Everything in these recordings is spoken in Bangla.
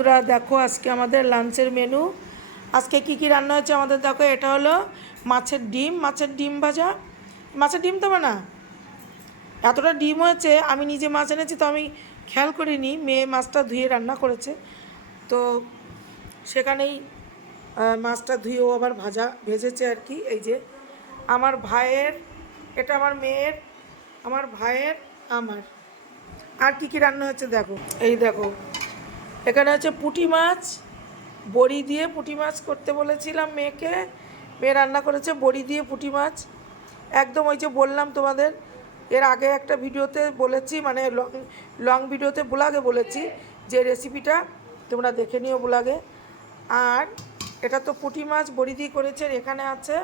তোরা দেখো আজকে আমাদের লাঞ্চের মেনু। আজকে কি কি রান্না হচ্ছে আমাদের দেখো। এটা হলো মাছের ডিম ভাজা। মাছের ডিম তো না, এতটা ডিম হয়েছে। আমি নিজে মাছ এনেছি তো আমি খেয়াল করিনি, মেয়ে মাছটা ধুয়ে রান্না করেছে তো সেখানেই মাছটা ধুয়ে ও আবার ভেজেছে আর কি। এই যে আমার ভাইয়ের, এটা আমার মেয়ের, আমার ভাইয়ের, আমার। আর কি কি রান্না হচ্ছে দেখো। এই দেখো এখানে হচ্ছে পুঁটি মাছ, বড়ি দিয়ে পুঁটি মাছ করতে বলেছিলাম মেয়েকে, মেয়ে রান্না করেছে বড়ি দিয়ে পুঁটি মাছ। একদম ওই যে বললাম তোমাদের এর আগে একটা ভিডিওতে বলেছি, মানে লং ভিডিওতে ব্লগে বলেছি যে রেসিপিটা তোমরা দেখে নিও ব্লগে। আর এটা তো পুঁটি মাছ বড়ি দিয়ে করেছে। এখানে আছে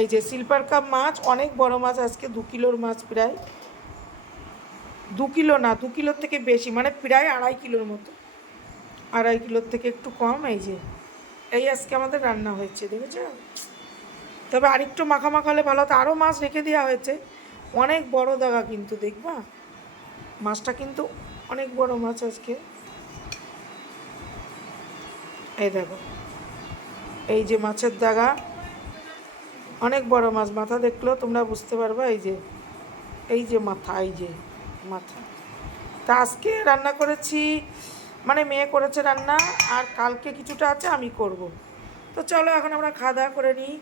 এই যে সিলভার কাপ মাছ, অনেক বড় মাছ, আজকে 2 কিলোর মাছ, প্রায় 2 কিলো না, 2 কিলোর থেকে বেশি, মানে প্রায় 2.5 কিলোর মতো, 2.5 কিলোর থেকে একটু কম। এই যে এই আজকে আমাদের রান্না হয়েছে, দেখেছ। তবে আরেকটু মাখা হলে ভালো হতো। আরও মাছ রেখে দেওয়া হয়েছে, অনেক বড় দাগা কিন্তু, দেখবা মাছটা কিন্তু অনেক বড় মাছ আজকে। এই দেখো এই যে মাছের দাগা, অনেক বড় মাছ, মাথা দেখলেও তোমরা বুঝতে পারবা। এই যে মাথা, এই যে মাথা। তা আজকে রান্না করেছি, মানে মেয়ে করেছে রান্না, আর কালকে কিছুটা আছে আমি করব। তো চলো এখন আমরা খাওয়া দাওয়া করে নিই।